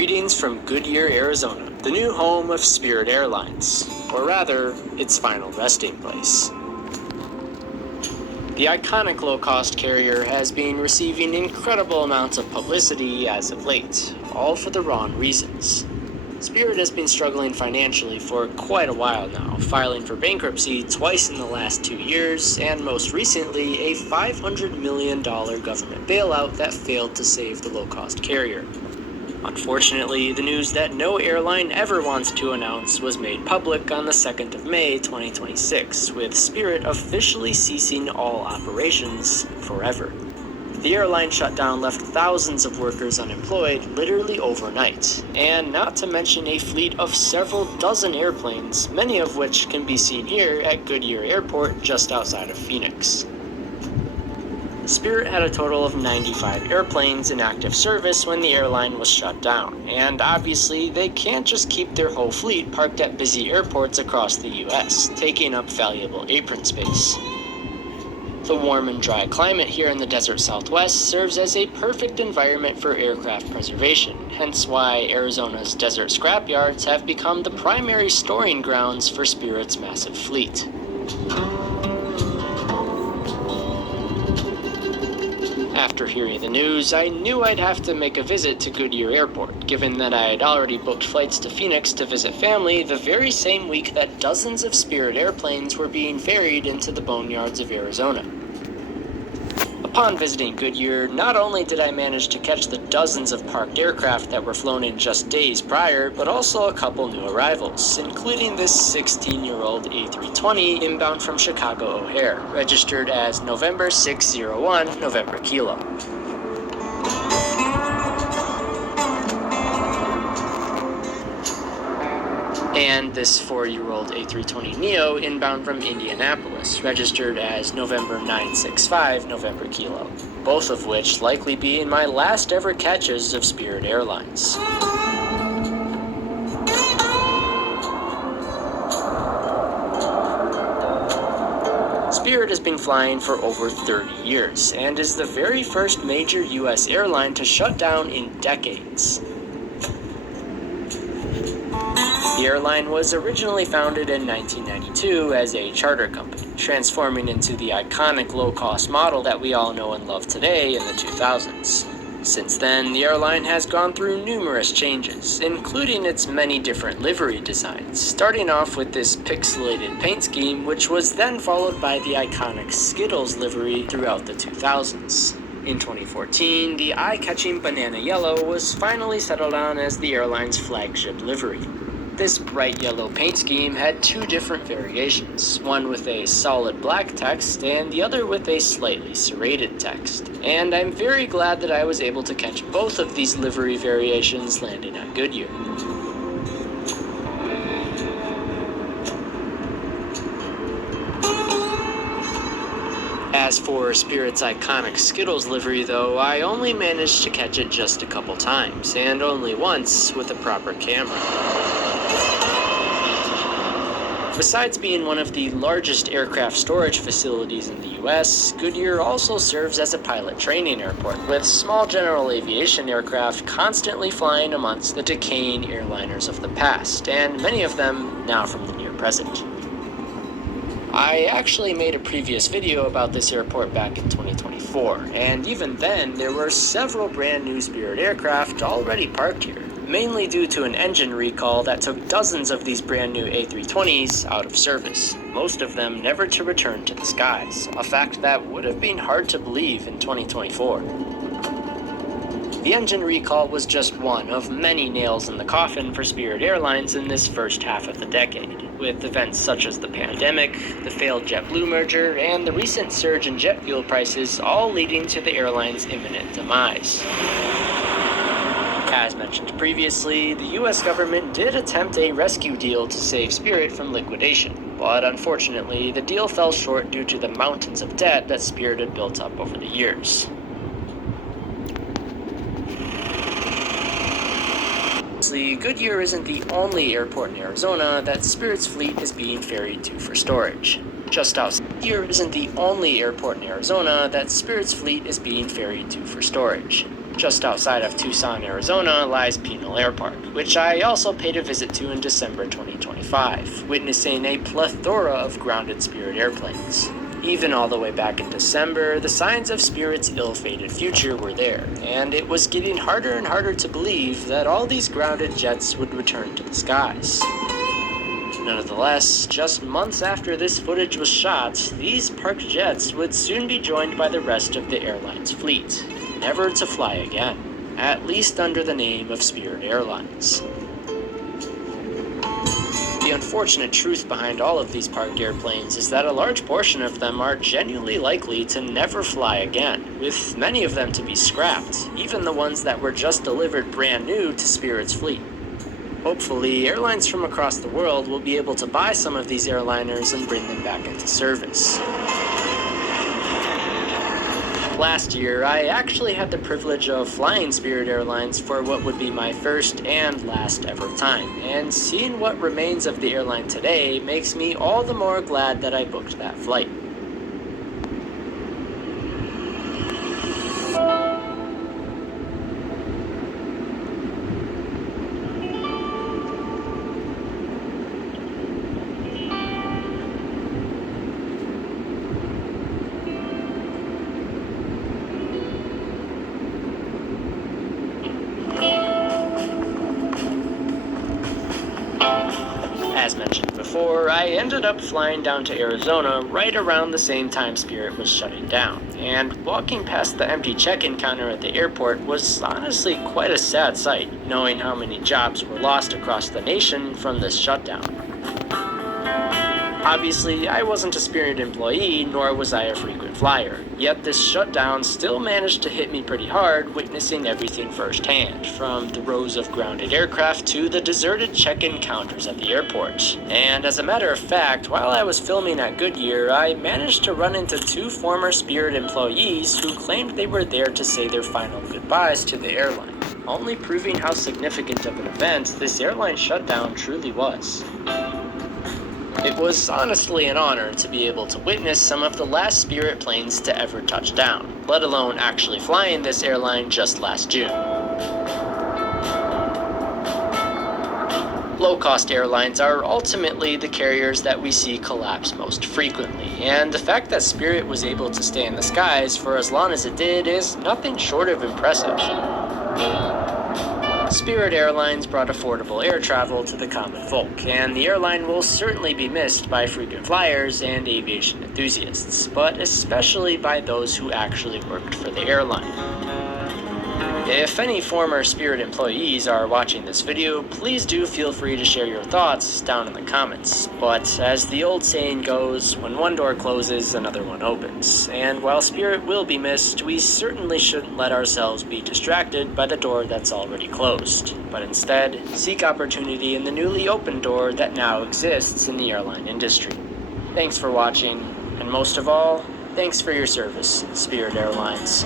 Greetings from Goodyear, Arizona, the new home of Spirit Airlines, or rather, its final resting place. The iconic low-cost carrier has been receiving incredible amounts of publicity as of late, all for the wrong reasons. Spirit has been struggling financially for quite a while now, filing for bankruptcy twice in the last 2 years, and most recently a $500 million government bailout that failed to save the low-cost carrier. Unfortunately, the news that no airline ever wants to announce was made public on the 2nd of May 2026, with Spirit officially ceasing all operations forever. The airline shutdown left thousands of workers unemployed literally overnight, and not to mention a fleet of several dozen airplanes, many of which can be seen here at Goodyear Airport just outside of Phoenix. Spirit had a total of 95 airplanes in active service when the airline was shut down, and obviously they can't just keep their whole fleet parked at busy airports across the US, taking up valuable apron space. The warm and dry climate here in the desert Southwest serves as a perfect environment for aircraft preservation, hence why Arizona's desert scrapyards have become the primary storing grounds for Spirit's massive fleet. After hearing the news, I knew I'd have to make a visit to Goodyear Airport, given that I had already booked flights to Phoenix to visit family the very same week that dozens of Spirit airplanes were being ferried into the boneyards of Arizona. Upon visiting Goodyear, not only did I manage to catch the dozens of parked aircraft that were flown in just days prior, but also a couple new arrivals, including this 16-year-old A320 inbound from Chicago O'Hare, registered as November 601 November Kilo. And this 4-year-old A320neo inbound from Indianapolis, registered as November 965 November Kilo, both of which likely being my last ever catches of Spirit Airlines. Spirit has been flying for over 30 years, and is the very first major US airline to shut down in decades. The airline was originally founded in 1992 as a charter company, transforming into the iconic low-cost model that we all know and love today in the 2000s. Since then, the airline has gone through numerous changes, including its many different livery designs, starting off with this pixelated paint scheme, which was then followed by the iconic Skittles livery throughout the 2000s. In 2014, the eye-catching banana yellow was finally settled on as the airline's flagship livery. This bright yellow paint scheme had two different variations, one with a solid black text and the other with a slightly serrated text. And I'm very glad that I was able to catch both of these livery variations landing at Goodyear. As for Spirit's iconic Skittles livery though, I only managed to catch it just a couple times, and only once with a proper camera. Besides being one of the largest aircraft storage facilities in the US, Goodyear also serves as a pilot training airport, with small general aviation aircraft constantly flying amongst the decaying airliners of the past, and many of them now from the near present. I actually made a previous video about this airport back in 2024, and even then there were several brand new Spirit aircraft already parked here, mainly due to an engine recall that took dozens of these brand new A320s out of service, most of them never to return to the skies, a fact that would have been hard to believe in 2024. The engine recall was just one of many nails in the coffin for Spirit Airlines in this first half of the decade, with events such as the pandemic, the failed JetBlue merger, and the recent surge in jet fuel prices all leading to the airline's imminent demise. As mentioned previously, the US government did attempt a rescue deal to save Spirit from liquidation, but unfortunately, the deal fell short due to the mountains of debt that Spirit had built up over the years. Goodyear isn't the only airport in Arizona that Spirit's fleet is being ferried to for storage. Just outside here isn't the only airport in Arizona that Spirit's fleet is being ferried to for storage. Just outside of Tucson, Arizona lies Pinal Air Park, which I also paid a visit to in December 2025, witnessing a plethora of grounded Spirit airplanes. Even all the way back in December, the signs of Spirit's ill-fated future were there, and it was getting harder and harder to believe that all these grounded jets would return to the skies. Nonetheless, just months after this footage was shot, these parked jets would soon be joined by the rest of the airline's fleet, never to fly again, at least under the name of Spirit Airlines. The unfortunate truth behind all of these parked airplanes is that a large portion of them are genuinely likely to never fly again, with many of them to be scrapped, even the ones that were just delivered brand new to Spirit's fleet. Hopefully, airlines from across the world will be able to buy some of these airliners and bring them back into service. Last year, I actually had the privilege of flying Spirit Airlines for what would be my first and last ever time, and seeing what remains of the airline today makes me all the more glad that I booked that flight. As mentioned before, I ended up flying down to Arizona right around the same time Spirit was shutting down, and walking past the empty check-in counter at the airport was honestly quite a sad sight, knowing how many jobs were lost across the nation from this shutdown. Obviously, I wasn't a Spirit employee, nor was I a frequent flyer, yet this shutdown still managed to hit me pretty hard, witnessing everything firsthand, from the rows of grounded aircraft to the deserted check-in counters at the airport. And as a matter of fact, while I was filming at Goodyear, I managed to run into two former Spirit employees who claimed they were there to say their final goodbyes to the airline, only proving how significant of an event this airline shutdown truly was. It was honestly an honor to be able to witness some of the last Spirit planes to ever touch down, let alone actually flying this airline just last June. Low-cost airlines are ultimately the carriers that we see collapse most frequently, and the fact that Spirit was able to stay in the skies for as long as it did is nothing short of impressive. Spirit Airlines brought affordable air travel to the common folk, and the airline will certainly be missed by frequent flyers and aviation enthusiasts, but especially by those who actually worked for the airline. If any former Spirit employees are watching this video, please do feel free to share your thoughts down in the comments. But as the old saying goes, when one door closes, another one opens. And while Spirit will be missed, we certainly shouldn't let ourselves be distracted by the door that's already closed, but instead seek opportunity in the newly opened door that now exists in the airline industry. Thanks for watching, and most of all, thanks for your service, Spirit Airlines.